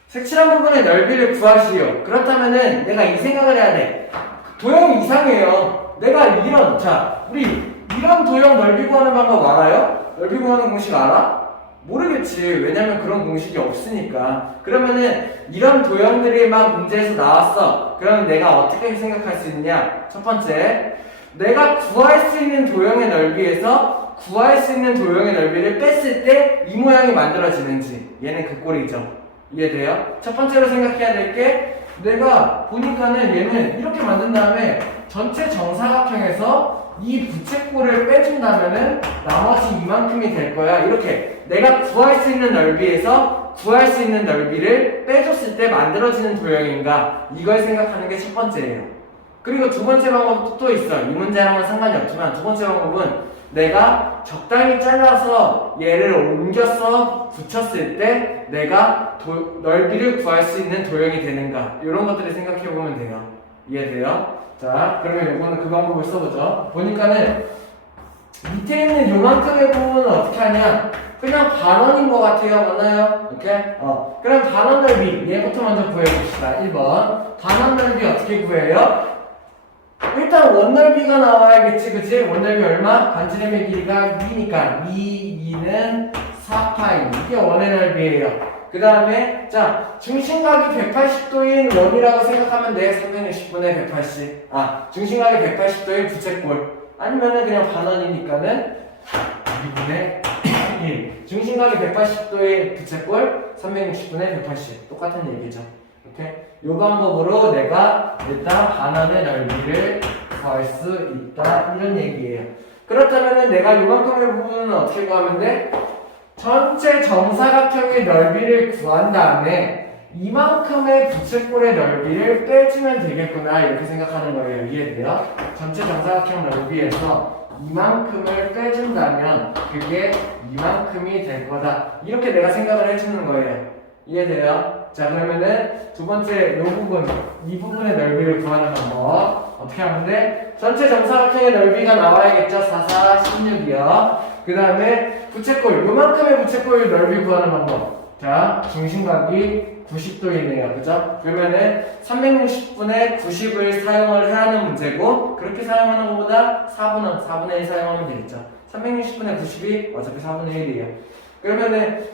색칠한 부분의 넓이를 구하시오. 그렇다면은 내가 이 생각을 해야 돼. 도형이 이상해요. 내가 이런 우리 이런 도형 넓이 구하는 방법 알아요? 넓이 구하는 공식 알아? 모르겠지. 왜냐면 그런 공식이 없으니까. 그러면은 이런 도형들이 막 문제에서 나왔어. 그러면 내가 어떻게 생각할 수 있냐? 첫 번째, 내가 구할 수 있는 도형의 넓이에서 구할 수 있는 도형의 넓이를 뺐을 때 이 모양이 만들어지는지. 얘는 그 꼴이죠. 이해돼요? 첫 번째로 생각해야 될 게 내가 보니까는 얘는 이렇게 만든 다음에 전체 정사각형에서 이 부채꼴을 빼준다면은 나머지 이만큼이 될 거야. 이렇게 내가 구할 수 있는 넓이에서 구할 수 있는 넓이를 빼줬을 때 만들어지는 도형인가 이걸 생각하는 게 첫 번째예요. 그리고 두 번째 방법도 또 있어. 이 문제랑은 상관이 없지만 두 번째 방법은 내가 적당히 잘라서 얘를 옮겨서 붙였을 때 내가 넓이를 구할 수 있는 도형이 되는가 이런 것들을 생각해 보면 돼요. 이해돼요? 자 그러면 이거는 그 방법을 써보죠. 보니까는 밑에 있는 요만큼의 부분은 어떻게 하냐 그냥 반원인 것 같아요. 맞나요? 오케이? 그럼 반원 넓이 얘부터 먼저 구해봅시다. 1번 반원 넓이 어떻게 구해요? 일단 원넓이가 나와야겠지. 그치? 원넓이 얼마? 반지름의 길이가 2니까 2는 4파이 이게 원의 넓이에요. 그 다음에 자 중심각이 180도인 원이라고 생각하면 돼. 360분의 180 중심각이 180도인 부채꼴 아니면은 그냥 반원이니까는 2분의 1 중심각이 180도인 부채꼴 360분의 180 똑같은 얘기죠. 오케이? 이 방법으로 내가 일단 반원의 넓이를 구할 수 있다 이런 얘기예요. 그렇다면 내가 이만큼의 부분은 어떻게 구하면 돼? 전체 정사각형의 넓이를 구한 다음에 이만큼의 부채꼴의 넓이를 빼주면 되겠구나 이렇게 생각하는 거예요. 이해돼요? 전체 정사각형 넓이에서 이만큼을 빼준다면 그게 이만큼이 될 거다 이렇게 내가 생각을 해주는 거예요. 이해돼요? 자 그러면은 두 번째 요 부분 이 부분의 넓이를 구하는 방법 어떻게 하면 돼? 전체 정사각형의 넓이가 나와야겠죠? 4, 4, 16이요. 그 다음에 부채꼴 요만큼의 부채꼴 넓이 구하는 방법 자 중심각이 90도이네요. 그죠? 그러면은 360분의 90을 사용을 해야 하는 문제고 그렇게 사용하는 것보다 4분의 1 사용하면 되겠죠. 360분의 90이 어차피 4분의 1이에요. 그러면은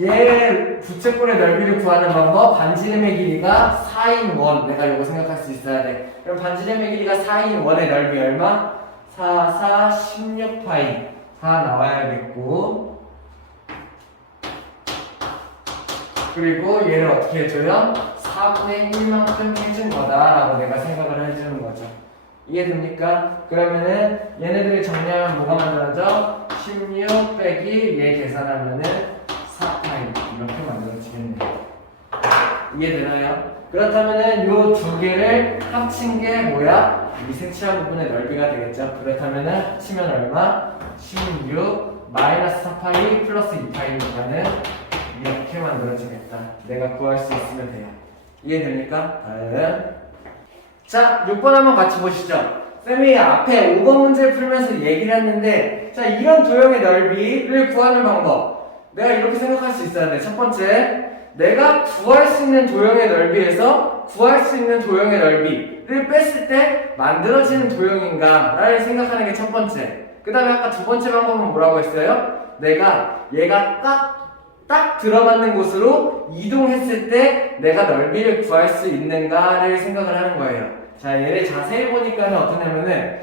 얘 부채꼴의 넓이를 구하는 방법 반지름의 길이가 4인 원 내가 이거 생각할 수 있어야 돼. 그럼 반지름의 길이가 4인 원의 넓이 얼마? 4, 4, 16파이 다 나와야겠고 그리고 얘를 어떻게 해줘요? 4분의 1만큼 해준 거다라고 내가 생각을 해주는 거죠. 이해됩니까? 그러면은 얘네들이 정리하면 뭐가 만들어져? 16 빼기 얘 계산하면은 4파이 이렇게 만들어지겠네요. 이해되나요? 그렇다면은 요 두 개를 합친 게 뭐야? 이 색칠한 부분의 넓이가 되겠죠. 그렇다면은 합치면 얼마? 16 마이너스 4파이 플러스 2파이니까는 이렇게 만들어지겠다. 내가 구할 수 있으면 돼요. 이해됩니까? 다음 자 6번 한번 같이 보시죠. 쌤이 앞에 5번 문제를 풀면서 얘기를 했는데 자 이런 도형의 넓이를 구하는 방법 내가 이렇게 생각할 수 있어야 돼. 첫 번째 내가 구할 수 있는 도형의 넓이에서 구할 수 있는 도형의 넓이를 뺐을 때 만들어지는 도형인가 라를 생각하는 게 첫 번째. 그 다음에 아까 두 번째 방법은 뭐라고 했어요? 내가 얘가 딱 들어맞는 곳으로 이동했을 때 내가 넓이를 구할 수 있는가를 생각을 하는 거예요. 자 얘를 자세히 보니까는 어떠냐면은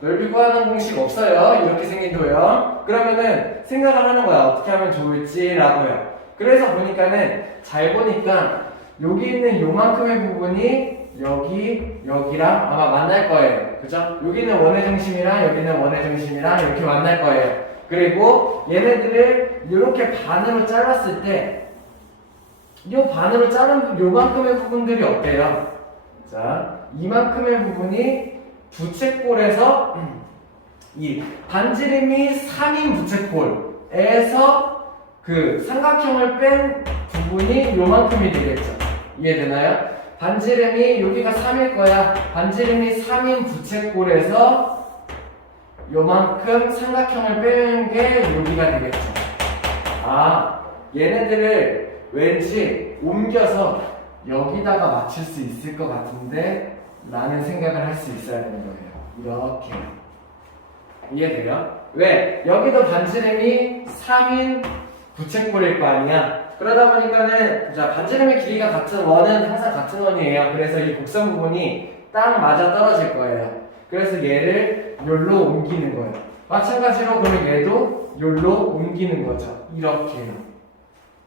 넓이 구하는 공식 없어요. 이렇게 생긴 도형. 그러면은 생각을 하는 거야. 어떻게 하면 좋을지라고요. 그래서 보니까는 잘 보니까 여기 있는 요만큼의 부분이 여기랑 아마 만날 거예요. 그죠? 여기는 원의 중심이랑 여기는 원의 중심이랑 이렇게 만날 거예요. 그리고 얘네들을 이렇게 반으로 잘랐을 때 이 반으로 자른 요만큼의 부분들이 어때요? 자, 이만큼의 부분이 부채꼴에서 이 반지름이 3인 부채꼴에서 그 삼각형을 뺀 부분이 요만큼이 되겠죠. 이해되나요? 반지름이 여기가 3일 거야. 반지름이 3인 부채꼴에서 요만큼 삼각형을 빼는 게 여기가 되겠죠. 아, 얘네들을 왠지 옮겨서 여기다가 맞출 수 있을 것 같은데 라는 생각을 할 수 있어야 되는 거예요. 이렇게. 이해돼요? 왜? 여기도 반지름이 3인 부채꼴일 거 아니야. 그러다 보니까는 자, 반지름의 길이가 같은 원은 항상 같은 원이에요. 그래서 이 곡선 부분이 딱 맞아 떨어질 거예요. 그래서 얘를 여기로 옮기는 거예요. 마찬가지로 그럼 얘도 여기로 옮기는 거죠. 이렇게요.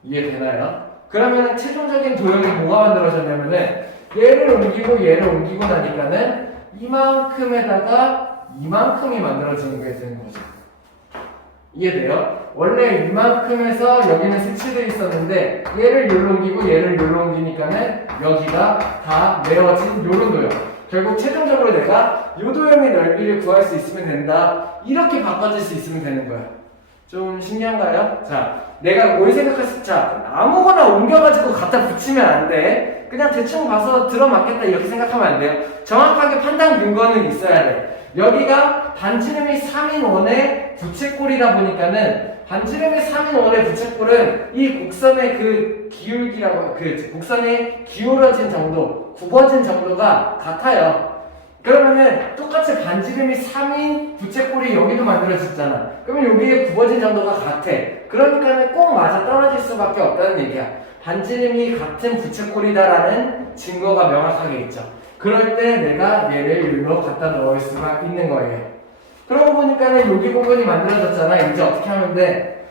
이해되나요? 그러면 최종적인 도형이 뭐가 만들어졌냐면은 얘를 옮기고 나니까는 이만큼에다가 이만큼이 만들어지는 게 되는 거죠. 이해돼요? 원래 이만큼에서 여기는 색칠되어 있었는데 얘를 여기로 옮기고 얘를 여기로 옮기니까는 여기가 다 메워진 요런 도형. 결국 최종적으로 내가 요 도형의 넓이를 구할 수 있으면 된다. 이렇게 바꿔줄 수 있으면 되는 거야. 좀 신기한가요? 자, 내가 뭘 생각했을 때 아무거나 옮겨가지고 갖다 붙이면 안 돼. 그냥 대충 봐서 들어맞겠다 이렇게 생각하면 안 돼요. 정확하게 판단 근거는 있어야 돼. 여기가 반지름이 3인 원의 부채꼴이다 보니까는 반지름이 3인 원의 부채꼴은 이 곡선의 그 기울기라고 그 곡선의 기울어진 정도, 굽어진 정도가 같아요. 그러면은 똑같이 반지름이 3인 부채꼴이 여기도 만들어졌잖아. 그러면 여기에 굽어진 정도가 같아. 그러니까는 꼭 맞아 떨어질 수밖에 없다는 얘기야. 반지름이 같은 부채꼴이다라는 증거가 명확하게 있죠. 그럴 때 내가 얘를 여기로 갖다 넣을 수가 있는 거예요. 그러고 보니까는 여기 부분이 만들어졌잖아. 이제 어떻게 하면 돼?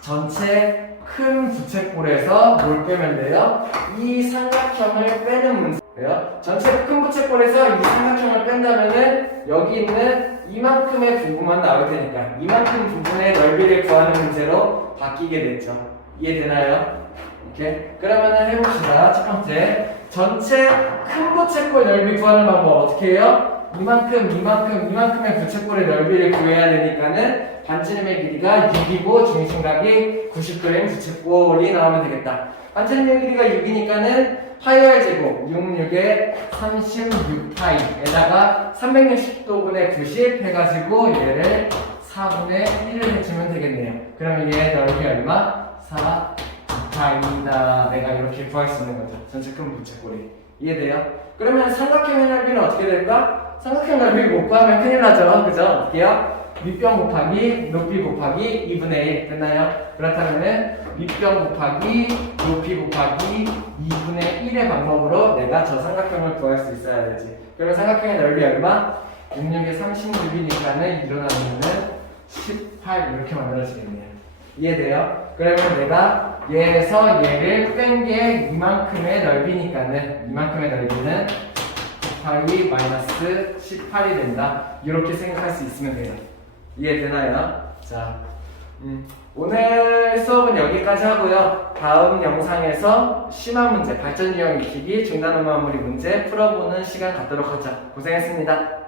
전체 큰 부채꼴에서 뭘 빼면 돼요? 이 삼각형을 빼는 문제예요. 전체 큰 부채꼴에서 이 삼각형을 뺀다면은 여기 있는 이만큼의 부분만 나올 테니까 이만큼 부분의 넓이를 구하는 문제로 바뀌게 됐죠. 이해되나요? 이렇게 그러면은 해봅시다. 첫 번째, 전체 큰 부채꼴 넓이 구하는 방법 어떻게 해요? 이만큼의 부채꼴의 넓이를 구해야 되니까는 반지름의 길이가 6이고 중심각이 90도인 부채꼴이 나오면 되겠다. 반지름의 길이가 6이니까는 파이의 제곱 66에 36파이에다가 360도분의 90 해가지고 얘를 4분의 1을 해주면 되겠네요. 그러면 얘 넓이 얼마? 4파이다. 내가 이렇게 구할 수 있는 거죠. 전체 큰 부채꼴이. 이해돼요? 그러면 삼각형의 넓이는 어떻게 될까? 삼각형 넓이 못 구하면 큰일 나죠. 그죠? 어떻게 해요? 밑변 곱하기 높이 곱하기 2분의 1 됐나요? 그렇다면은 밑변 곱하기 높이 곱하기 2분의 1의 방법으로 내가 저 삼각형을 구할 수 있어야 되지. 그러면 삼각형의 넓이 얼마? 66에 36이니까는 일어나면은 18 이렇게 만들어지겠네요. 이해돼요? 그러면 내가 얘에서 얘를 뺀 게 이만큼의 넓이니까는 이만큼의 넓이는 곱하기 마이너스 18이 된다. 이렇게 생각할 수 있으면 돼요. 이해되나요? 자, 오늘 수업은 여기까지 하고요. 다음 영상에서 심화 문제, 발전 유형 익히기, 중단 음화 마무리 문제 풀어보는 시간 갖도록 하죠. 고생했습니다.